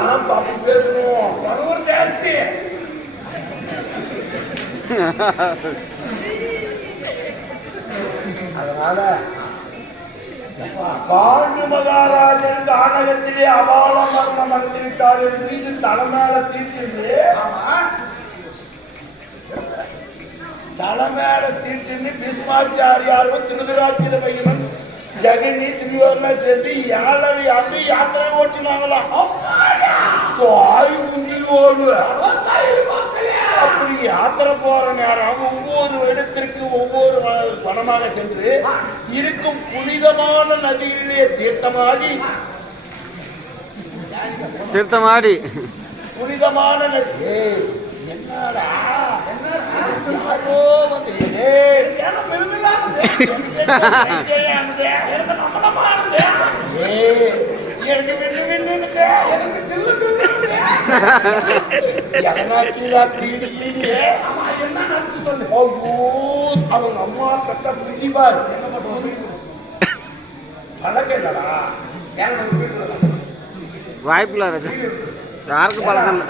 ஏன் பாப்பி பேசணும் பரவல் ஜாஸ்தி அதனால பாண்டு மகாராஜன் கானகத்திலே அபால மரணம் அடைந்து விட்டார் என்று இது தலைமையில தீர்த்து பீஷ்மாச்சாரியாரும் திருதராட்சித பையனும் ஜெகனி துரியோதனா சேர்ந்து 7 ஆண்டு யாத்திரை ஓட்டினாங்களாம். தாய் உண்டியோடு அப்படி யாத்திரை போற நேரம் ஒவ்வொரு இடத்திற்கு ஒவ்வொரு வனமாக சென்று இருக்கும் புனிதமான நதியிலே தீர்த்தமாடி புனிதமான நதி என்னடா யாரோ வந்து அவங்க அம்மா கட்ட புரிஞ்சிப்பார் பழக்கம் இல்லடா வாய்ப்பு இல்லை யாருக்கும் பழக்கம் இல்லை.